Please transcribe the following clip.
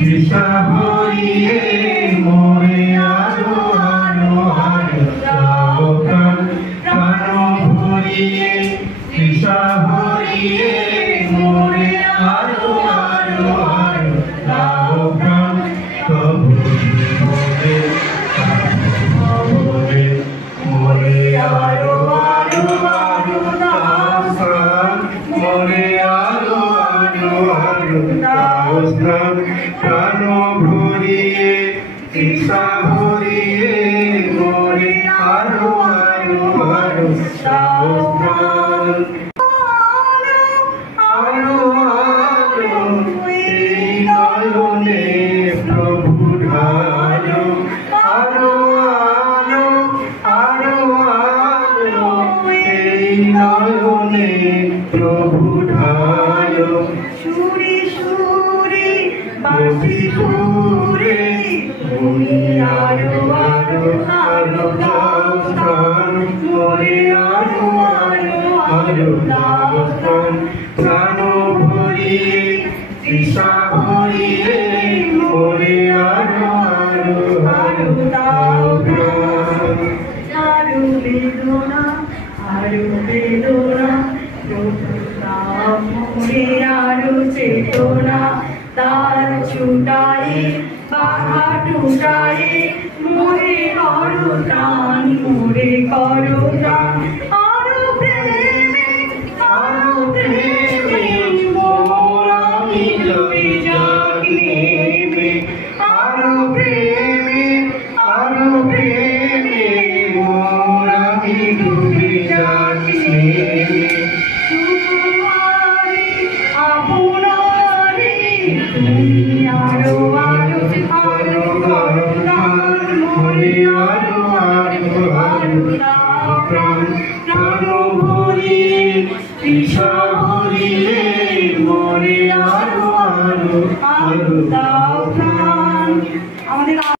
তৃষা ভরিয়ে মোরে আরো আরো আরো দাও প্রাণ প্রাণ ভরিয়ে তৃষা ভরিয়ে মোরে আরো আরো আরো দাও প্রাণ তবু মোরে মোরে মোরে আরো আরো আরো দাও প্রাণ মোরে আরো আরো আরো দাও প্রাণ প্রাণ ভরিয়ে তৃষা ভরিয়ে মোরে আরো আরো আরো দাও প্রাণ আরো আরো এই নয়নে প্রভু ঢালো আরো আরো আরো আরো এই নয়নে প্রভু ঢালো সুরে সুরে বাঁশি সুরে তুমি আরো আরো আরো দাও প্রাণ মোরে আরো আরো আরো দাও প্রাণ প্রাণ ভরিয়ে তৃষা ভরিয়ে মোরে আরো আরো আরো দাও প্রাণ আরো বেদনা আরো বেদনা প্রভু দাও মোরে আরো চেতনা তার ছুটায়ে বাধা টুটায়ে মোরে করো প্রাণ মোরে করো প্রাণ আরো প্রেমে আরো প্রেমে মোর আমি ডুবে যাই নেমে আরো প্রেমে আরো প্রেমে মোর আমি ডুবে যাচ্ছি সুকুমারী আপনারে তুমি আরো আরো আরো করো প্রাণ মোরে আরো আরো আরো দাও প্রাণ প্রাণ ভরিয়ে তৃষা ভরিয়ে মোরে আরো আরো আরো দাও